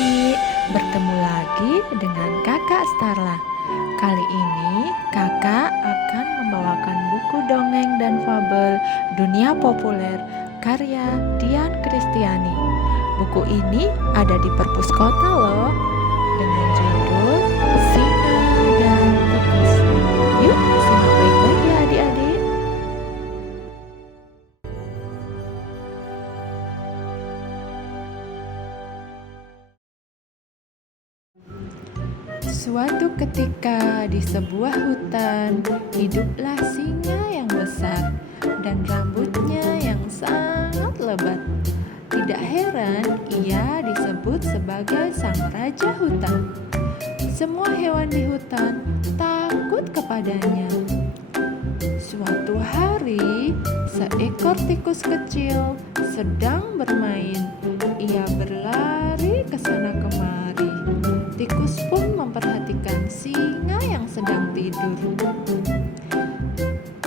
adik-adik, bertemu lagi dengan kakak Starla. Kali ini kakak akan membawakan buku dongeng dan fabel dunia populer karya Dian Kristiani. Buku ini ada di perpus kota loh, dengan judul Singa dan Tikus. Yuk simak baik-baik ya adik-adik. Suatu ketika di sebuah hutan, hiduplah singa yang besar dan rambutnya yang sangat lebat. Tidak heran ia disebut sebagai sang raja hutan. Semua hewan di hutan takut kepadanya. Suatu hari, seekor tikus kecil sedang bermain. Ia berlari ke sana kemari. Tikus pun memperhatikan singa yang sedang tidur.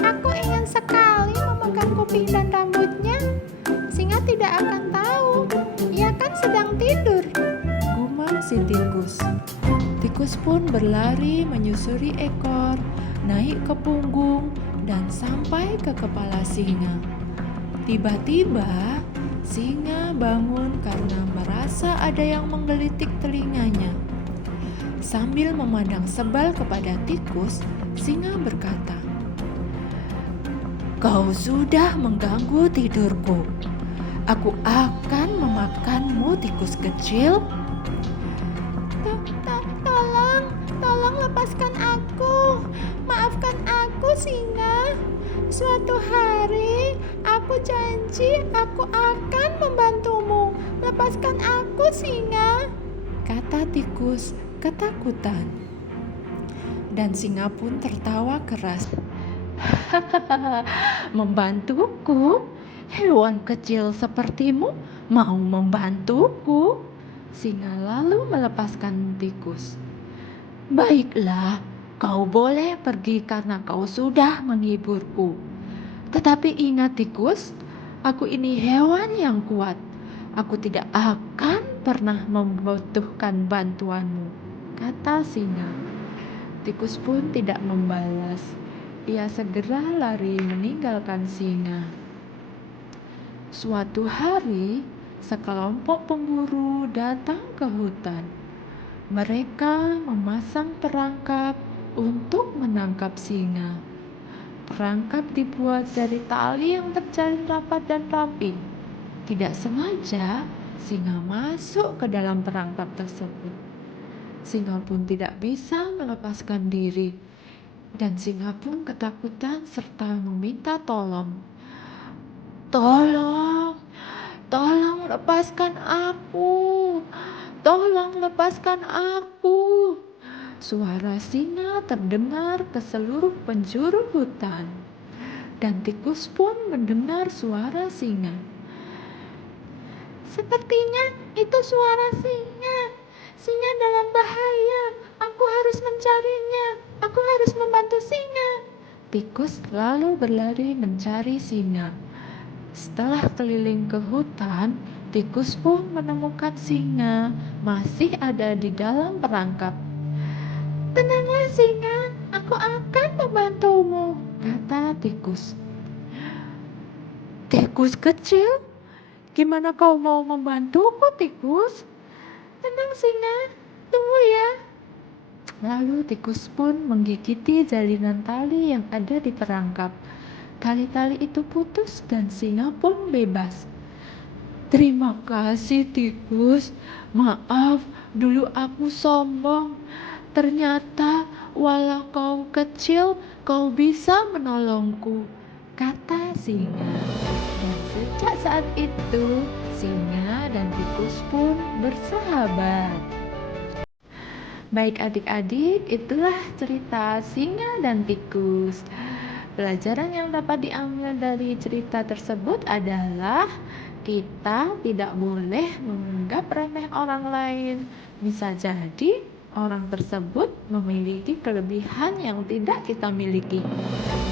Aku ingin sekali memegang kuping dan rambutnya. Singa tidak akan tahu. Ia kan sedang tidur, gumam si tikus. Tikus pun berlari menyusuri ekor, naik ke punggung, dan sampai ke kepala singa. Tiba-tiba, singa bangun karena merasa ada yang menggelitik telinganya. Sambil memandang sebal kepada tikus, singa berkata, "Kau sudah mengganggu tidurku. Aku akan memakanmu, tikus kecil." Tolong lepaskan aku. Maafkan aku, singa. Suatu hari, aku janji aku akan membantumu. Lepaskan aku, singa, kata tikus ketakutan. Dan singa pun tertawa keras. "Membantuku? Hewan kecil sepertimu mau membantuku?" Singa lalu melepaskan tikus. "Baiklah, kau boleh pergi karena kau sudah menghiburku. Tetapi ingat tikus, aku ini hewan yang kuat. Aku tidak akan pernah membutuhkan bantuanmu," kata singa. Tikus pun tidak membalas. Ia segera lari meninggalkan singa. Suatu hari, sekelompok pemburu datang ke hutan. Mereka memasang perangkap untuk menangkap singa. Perangkap dibuat dari tali yang terjalin rapat dan rapi. Tidak sengaja, singa masuk ke dalam perangkap tersebut. Singa pun tidak bisa melepaskan diri, dan singa pun ketakutan serta meminta tolong. "Tolong, tolong lepaskan aku. Tolong lepaskan aku." Suara singa terdengar ke seluruh penjuru hutan, dan tikus pun mendengar suara singa. "Sepertinya itu suara singa. Singa dalam bahaya. Aku harus mencarinya. Aku harus membantu singa." Tikus lalu berlari mencari singa. Setelah keliling ke hutan, tikus pun menemukan singa masih ada di dalam perangkap. "Tenanglah singa, aku akan membantumu," kata tikus. "Tikus kecil, gimana kau mau membantuku, tikus?" "Tenang singa, tunggu ya." Lalu tikus pun menggigiti jalinan tali yang ada di perangkap. Tali-tali itu putus dan singa pun bebas. "Terima kasih tikus. Maaf, dulu aku sombong. Ternyata walau kau kecil, kau bisa menolongku," kata singa. Dan sejak saat itu, singa dan tikus pun bersahabat. Baik adik-adik, itulah cerita singa dan tikus. Pelajaran yang dapat diambil dari cerita tersebut adalah kita tidak boleh menganggap remeh orang lain. Bisa jadi orang tersebut memiliki kelebihan yang tidak kita miliki,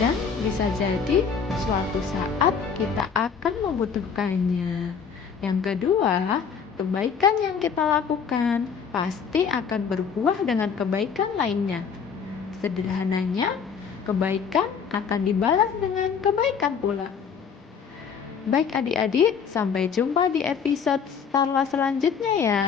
dan bisa jadi suatu saat kita akan membutuhkannya. Yang kedua, kebaikan yang kita lakukan pasti akan berbuah dengan kebaikan lainnya. Sederhananya, kebaikan akan dibalas dengan kebaikan pula. Baik adik-adik, sampai jumpa di episode selanjutnya ya.